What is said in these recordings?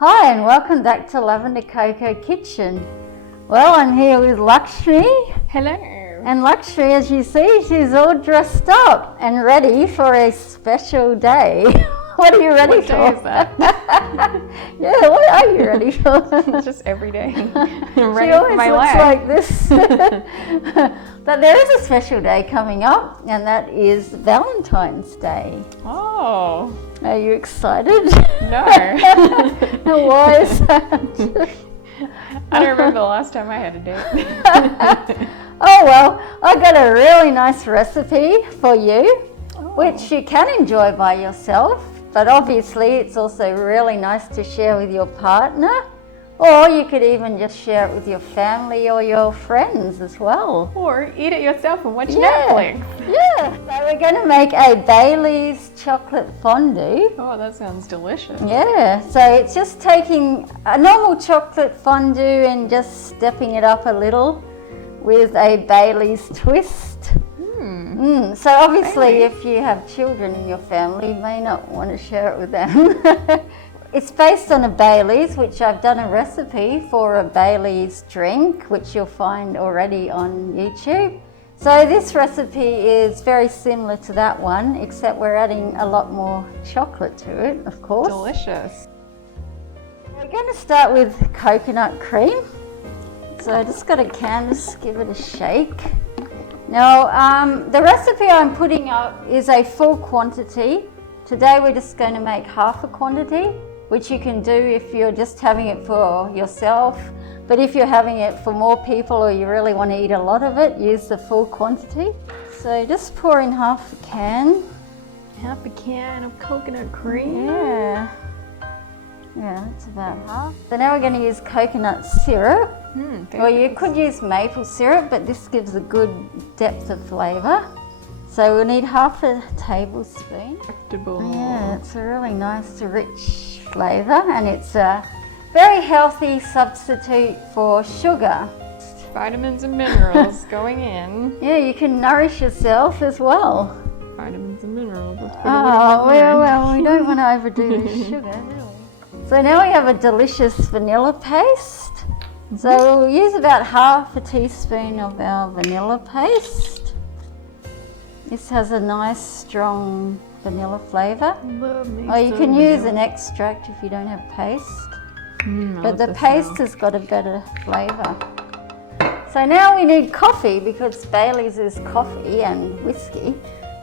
Hi and welcome back to Lavender Coco Kitchen. Well, I'm here with Lakshmi. Hello. And Lakshmi, as you see, she's all dressed up and ready for a special day. What are you ready What for? day is that? Yeah, what are you ready for? Just every day. She Ready always for my looks life. like this. But there is a special day coming up, and that is Valentine's Day. Oh. Are you excited? No. Why is that? I don't remember the last time I had a date. Oh well, I got a really nice recipe for you, which you can enjoy by yourself, but obviously it's also really nice to share with your partner, or you could even just share it with your family or your friends as well. Or eat it yourself and watch Netflix. Yeah, so we're going to make a Bailey's chocolate fondue. Oh, that sounds delicious. Yeah, so it's just taking a normal chocolate fondue and just stepping it up a little with a Bailey's twist. So obviously if you have children in your family, you may not want to share it with them. It's based on a Bailey's, which I've done a recipe for a Bailey's drink, which you'll find already on YouTube. So this recipe is very similar to that one, except we're adding a lot more chocolate to it, of course. Delicious. We're going to start with coconut cream. So I just got a canvas, give it a shake. Now, the recipe I'm putting up is a full quantity. Today we're just going to make half a quantity, which you can do if you're just having it for yourself. But if you're having it for more people or you really want to eat a lot of it, use the full quantity. So just pour in half a can. Half a can of coconut cream. Yeah, that's about half. So now we're going to use coconut syrup. Or you could use maple syrup, but this gives a good depth of flavour. So we'll need half a tablespoon. Yeah, it's a really nice, rich flavour, and it's a very healthy substitute for sugar. Vitamins and minerals going in. Yeah, you can nourish yourself as well. Vitamins and minerals. Oh, well, we don't want to overdo the sugar, do we? So now we have a delicious vanilla paste. So we'll use about half a teaspoon of our vanilla paste. This has a nice strong vanilla flavour. Or you can use an extract if you don't have paste. But the paste has got a better flavour. So now we need coffee, because Bailey's is coffee and whiskey.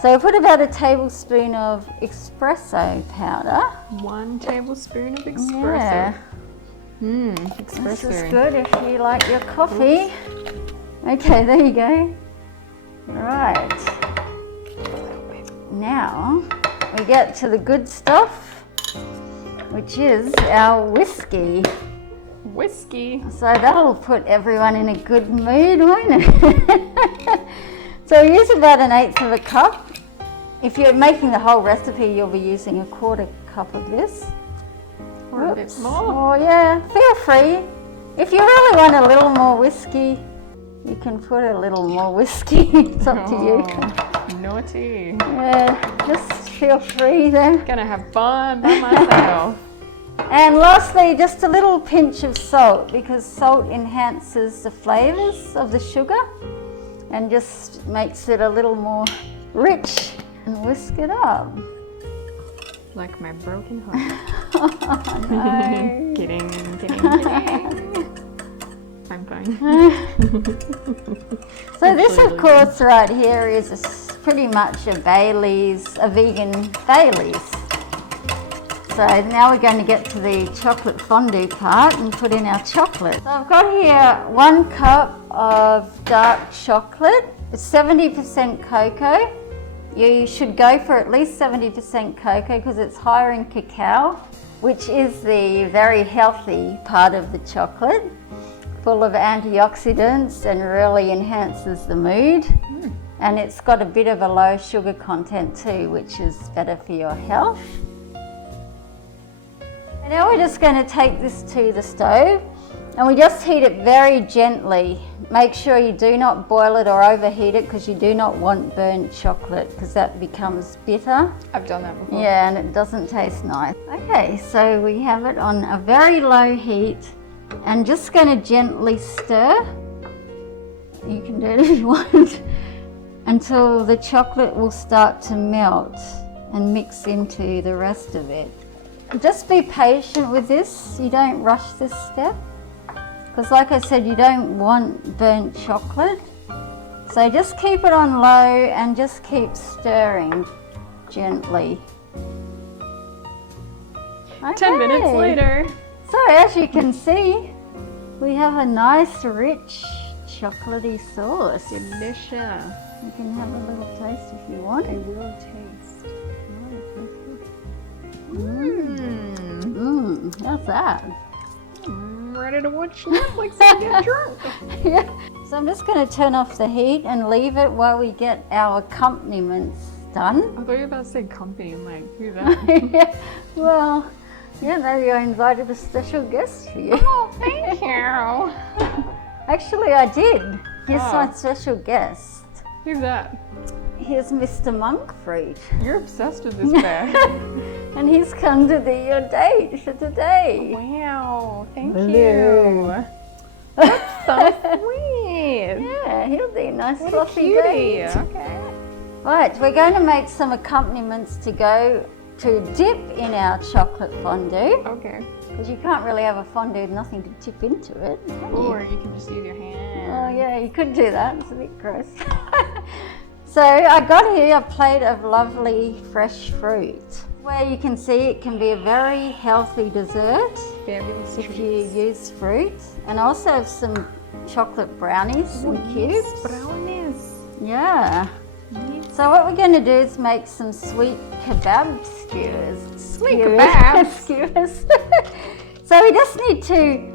So we'll put about a tablespoon of espresso powder. 1 tablespoon of espresso. Yeah. Espresso. This is good if you like your coffee. Okay, there you go. Right. Now we get to the good stuff, which is our whiskey. Whiskey. So that'll put everyone in a good mood, won't it? So we use about 1/8 of a cup. If you're making the whole recipe, you'll be using 1/4 cup of this. Or a bit more. Oh yeah, feel free. If you really want a little more whiskey, you can put a little more whiskey. It's up to you. Naughty. Yeah, just feel free there. Gonna have fun by myself. And lastly, just a little pinch of salt, because salt enhances the flavours of the sugar and just makes it a little more rich. And whisk it up. Like my broken heart. Oh, no. Kidding. I'm fine. So this, of course, right here is pretty much a Bailey's, a vegan Bailey's. So now we're going to get to the chocolate fondue part and put in our chocolate. So I've got here 1 cup of dark chocolate. It's 70% cocoa. You should go for at least 70% cocoa because it's higher in cacao, which is the very healthy part of the chocolate, full of antioxidants and really enhances the mood. And it's got a bit of a low sugar content too, which is better for your health. And now we're just going to take this to the stove And we just heat it very gently. Make sure you do not boil it or overheat it because you do not want burnt chocolate because that becomes bitter. I've done that before. Yeah, and it doesn't taste nice. Okay, so we have it on a very low heat and just going to gently stir. You can do it if you want until the chocolate will start to melt and mix into the rest of it. Just be patient with this. You don't rush this step because like I said, you don't want burnt chocolate. So just keep it on low and just keep stirring gently. Okay. 10 minutes later. So as you can see, we have a nice rich chocolatey sauce. Delicious. You can have a little taste if you want. I will taste. How's that? I'm ready to watch Netflix and get drunk. Yeah. So I'm just going to turn off the heat and leave it while we get our accompaniments done. I thought you were about to say company. I'm like, who's that? Yeah. Well, yeah, maybe I invited a special guest for you. Oh, thank you. Actually, I did. Here's Oh. my special guest. Who's that? Here's Mr. Monkfruit. You're obsessed with this bear. And he's come to be your date for today. Wow, thank Hello. you. That's so sweet. Yeah, he'll be a nice What a fluffy cutie. date. Okay. Right, we're going to make some accompaniments to go to dip in our chocolate fondue. Okay. Because you can't really have a fondue with nothing to dip into it, can you? Or you can just use your hand. Oh yeah, you could do that. It's a bit gross. So I got here a plate of lovely fresh fruit. Where you can see it can be a very healthy dessert Fabulous if treats. you use fruit. And I also have some chocolate brownies in cubes. Brownies. Yeah. Yes. So what we're going to do is make some sweet kebab skewers. Sweet kebabs? Skewers. So we just need to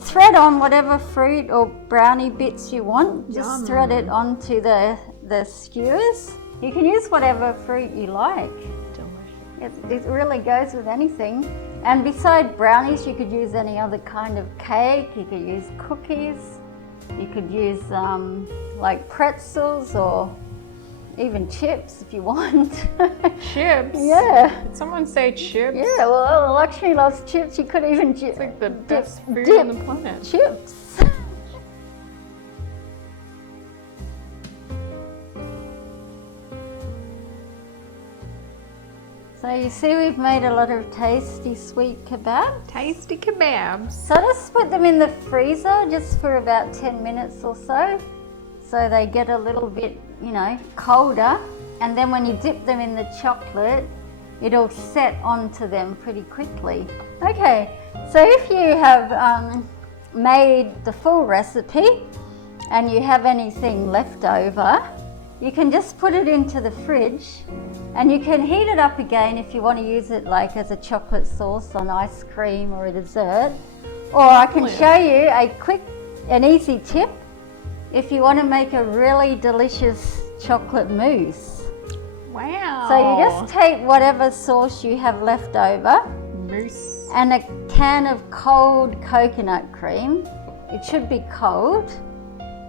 thread on whatever fruit or brownie bits you want. Just Yum. thread it onto the skewers. You can use whatever fruit you like. It really goes with anything. And beside brownies, you could use any other kind of cake. You could use cookies. You could use like pretzels or even chips if you want. Chips? Yeah. Did someone say chips? Yeah, well, Lakshmi loves chips. You could even It's like the best food dip on the planet. chips. So you see we've made a lot of tasty sweet kebabs. Tasty kebabs. So just put them in the freezer just for about 10 minutes or so. So they get a little bit, you know, colder. And then when you dip them in the chocolate, it'll set onto them pretty quickly. Okay, so if you have made the full recipe and you have anything left over, you can just put it into the fridge and you can heat it up again if you want to use it like as a chocolate sauce on ice cream or a dessert. Or I can show you a quick and easy tip if you want to make a really delicious chocolate mousse. Wow. So you just take whatever sauce you have left over Mousse. and a can of cold coconut cream. It should be cold.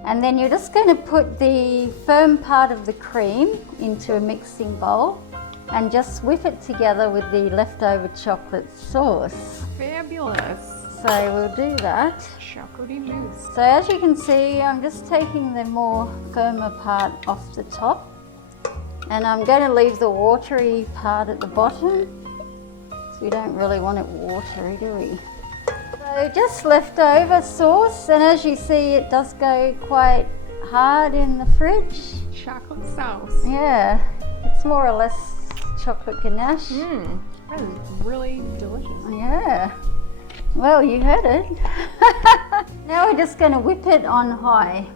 And then you're just going to put the firm part of the cream into a mixing bowl and just whip it together with the leftover chocolate sauce. Fabulous. So we'll do that. Chocolatey mousse. So as you can see, I'm just taking the more firmer part off the top. And I'm going to leave the watery part at the bottom. So we don't really want it watery, do we? So just leftover sauce, and as you see it does go quite hard in the fridge. Chocolate sauce. Yeah, it's more or less chocolate ganache. That is really delicious. Yeah, well you heard it. Now we're just going to whip it on high.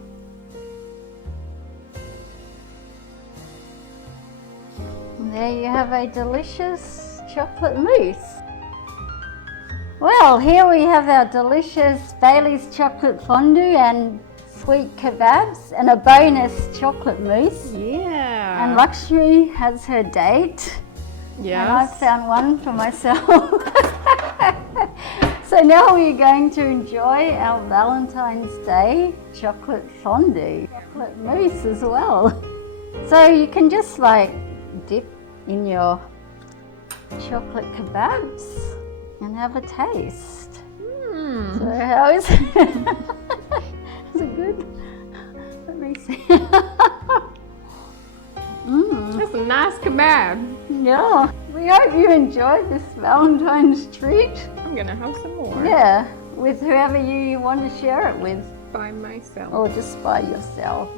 And there you have a delicious chocolate mousse. Well, here we have our delicious Bailey's chocolate fondue and sweet kebabs and a bonus chocolate mousse. Yeah. And Lakshmi has her date. Yes. And I found one for myself. So So now we're going to enjoy our Valentine's Day chocolate fondue, chocolate mousse as well. So you can just like dip in your chocolate kebabs and have a taste. So how is it? Is it good? Let me see. That's a nice kebab. Yeah. We hope you enjoyed this Valentine's treat. I'm gonna have some more. Yeah, with whoever you want to share it with. By myself. Or just by yourself.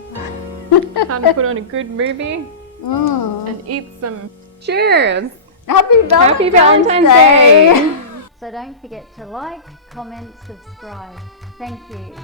Time to put on a good movie and eat some. Cheers! Happy Happy Valentine's Valentine's Day! Day. So don't forget to like, comment, subscribe. Thank you.